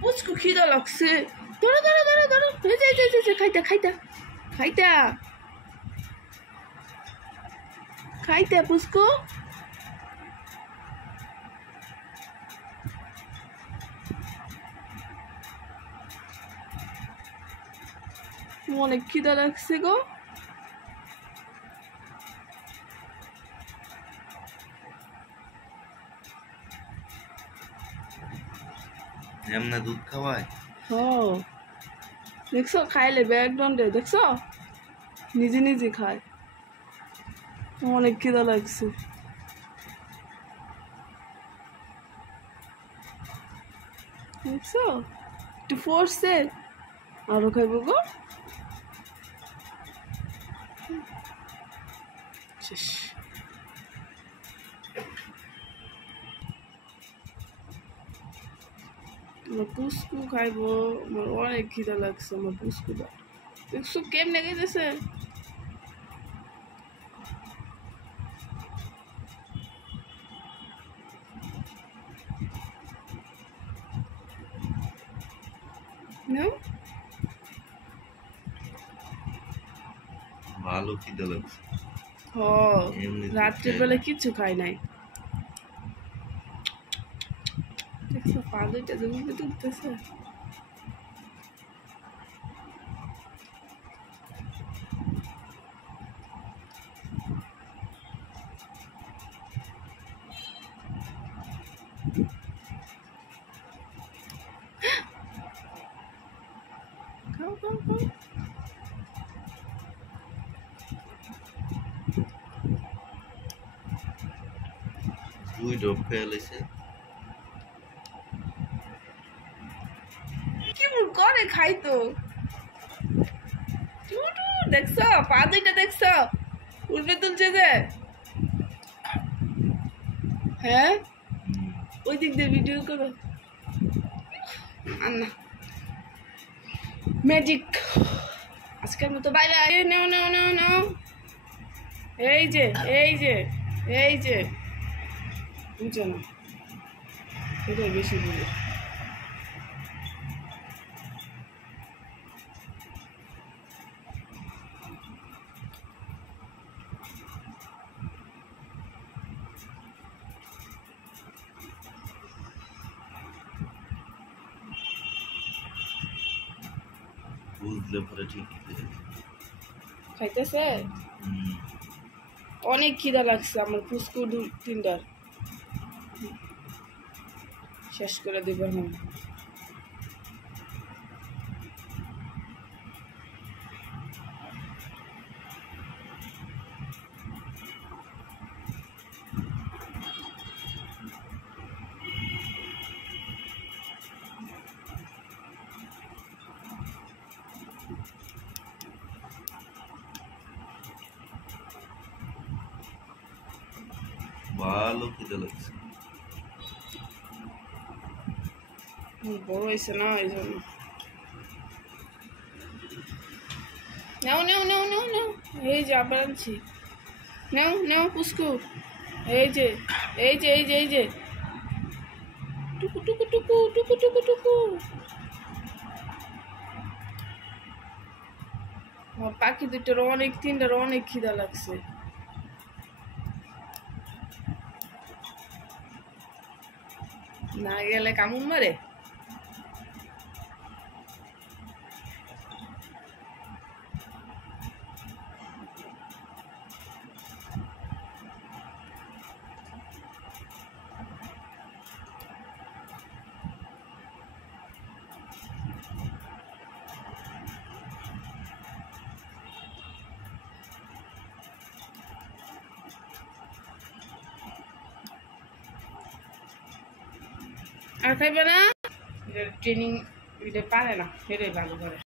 পুচকু খিদা লাগছে। ধরো ধরো ধরো ধরো, খাইতা খাইতা খাইতা খাইতা পুচকু। অনেক খিদা লাগছে গো। এমনা দুধ খাওয়ায়? দেখছো খাইলে ব্যাকগ্রাউন্ডে দেখছো নিজে নিজে খায়। অনেক খিদা লাগছে। দেখছো একটু ফোর্সে আরো খাইব গো। শেষ। আমার পুস্কু খাইব, আমার অনেক খিদা লাগছে। আমার পুস্কুটা দেখছো কেমনে গেছে। ভালো খিদে লাগছে। রাত্রিবেলা কিচ্ছু খাই নাই। দেখছো পা দুইটা জমিতে তুলতেছে। খাও খাও খাও। দুই ডব খেয়ে লাইছে। কেমন করে খাইতো। দেখছো পা দুইটা দেখছো উঠবে তুলছে যে। হ্যাঁ ওই দিক দিয়ে ভিডিও করো। আন্না ম্যাজিক আজকের মতো বাই বাই। নাও নাও নাও নাও। এই যে এই যে এই যে বুঝো না এটাই বেশি বুঝে। বুঝলে পরে ঠিক খাইতেছে। অনেক খিদা লাগছে আমার পুস্কু তিনটার। শেষ করে দেব এখন। ভালো খিদে লাগছে। বড় হয়েছে না এই জন্য। নাও নাও নাও নাও নাও। এই যে আবার আনছি। নাও নাও পুস্কু। এই যে এই যে এই যে এই যে টুকু টুকু টুকু টুকু টুকু টুকু। আমার পাখি দুটোর অনেক তিনটার অনেক খিদা লাগছে। না গেলে কামড় মারে। আর খাইবে না ট্রেনিং পারে না, হেরে ভালো করে।